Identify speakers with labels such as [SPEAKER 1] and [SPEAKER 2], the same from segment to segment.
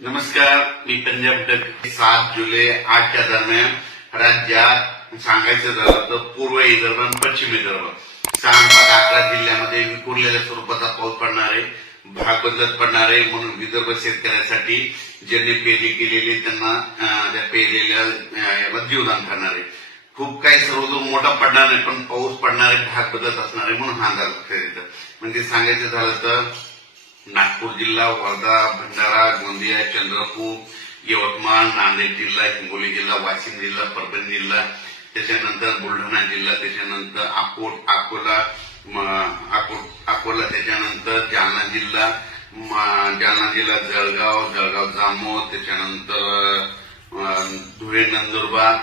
[SPEAKER 1] नमस्कार मी पंजाब डक. सात जुलै आठच्या दरम्यान राज्यात सांगायचं झालं तर पूर्व विदर्भ आणि पश्चिम विदर्भ. सहा पाच अकरा जिल्ह्यामध्ये विखुरलेल्या स्वरूपाचा पाऊस पडणार आहे भाग बदलत पडणार आहे. म्हणून विदर्भ शेतकऱ्यासाठी ज्यांनी पेरणी केलेली त्यांना त्या पेरलेल्या याला जीवदान करणार आहे. खूप काही सर्वजण मोठा पडणार नाही पण पाऊस पडणार आहे भाग बदलत असणार आहे म्हणून हा अंदाज म्हणजे सांगायचं झालं तर नागपूर जिल्हा वर्धा भंडारा गोंदिया चंद्रपूर यवतमाळ नांदेड जिल्हा हिंगोली जिल्हा वाशिम जिल्हा परभणी जिल्हा त्याच्यानंतर बुलढाणा जिल्हा त्याच्यानंतर अकोट अकोला म- अकोट अकोला त्याच्यानंतर जालना जिल्हा जालना जिल्हा जळगाव जळगाव जामोद त्याच्यानंतर धुळे नंदुरबार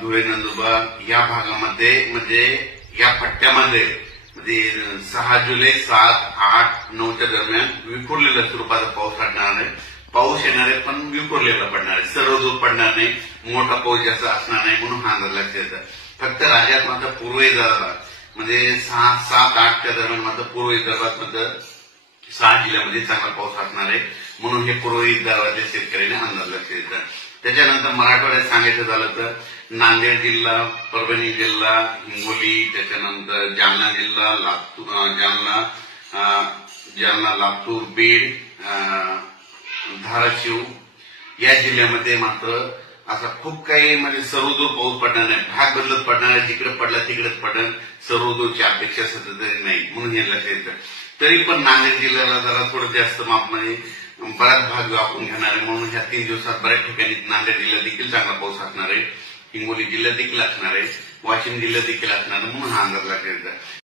[SPEAKER 1] धुळे नंदुरबार या भागामध्ये म्हणजे या पट्ट्यामध्ये सहा जुलै सात आठ नऊच्या दरम्यान विखुरलेल्या स्वरूपाचा पाऊस पडणार आहे पाऊस येणार आहे पण विखुरलेला पडणार आहे. सर्व जो पडणार नाही मोठा पाऊस जास्त असणार नाही म्हणून हा अंदाज लक्षात येतात फक्त राज्यात मात्र पूर्व विदर्भात म्हणजे सहा सात आठच्या दरम्यान मात्र पूर्व विदर्भात मात्र सहा जिल्ह्यामध्ये चांगला पाऊस असणार आहे. म्हणून हे पूर्व विदर्भातल्या शेतकऱ्यांनी अंदाज लक्ष येतं त्याच्यानंतर मराठवाड्यात सांगायचं झालं तर नांदेड जिल्हा परभणी जिल्हा हिंगोली त्याच्यानंतर जालना जिल्हा लातूर जालना जालना लातूर बीड अं, धाराशिव. या जिल्ह्यामध्ये मात्र असा खूप काही म्हणजे सर्वदूर पाऊस पडणार नाही. भाग बदलत पडणार आहे. जिकडे पडला तिकडेच पडणार. सर्वदूरची अपेक्षा सतत नाही. म्हणून हे लक्षात येतं. तरी पण नांदेड जिल्ह्याला जरा थोडं जास्त मापमध्ये बराच भाग व्यापून घेणार. आहे म्हणून ह्या तीन दिवसात बऱ्याच ठिकाणी नांदेड जिल्ह्यात देखील चांगला पाऊस असणार आहे. हिंगोली जिल्ह्यात देखील असणार आहे. वाशिम जिल्ह्यात देखील असणार आहे. म्हणून हा अंदाज लक्षात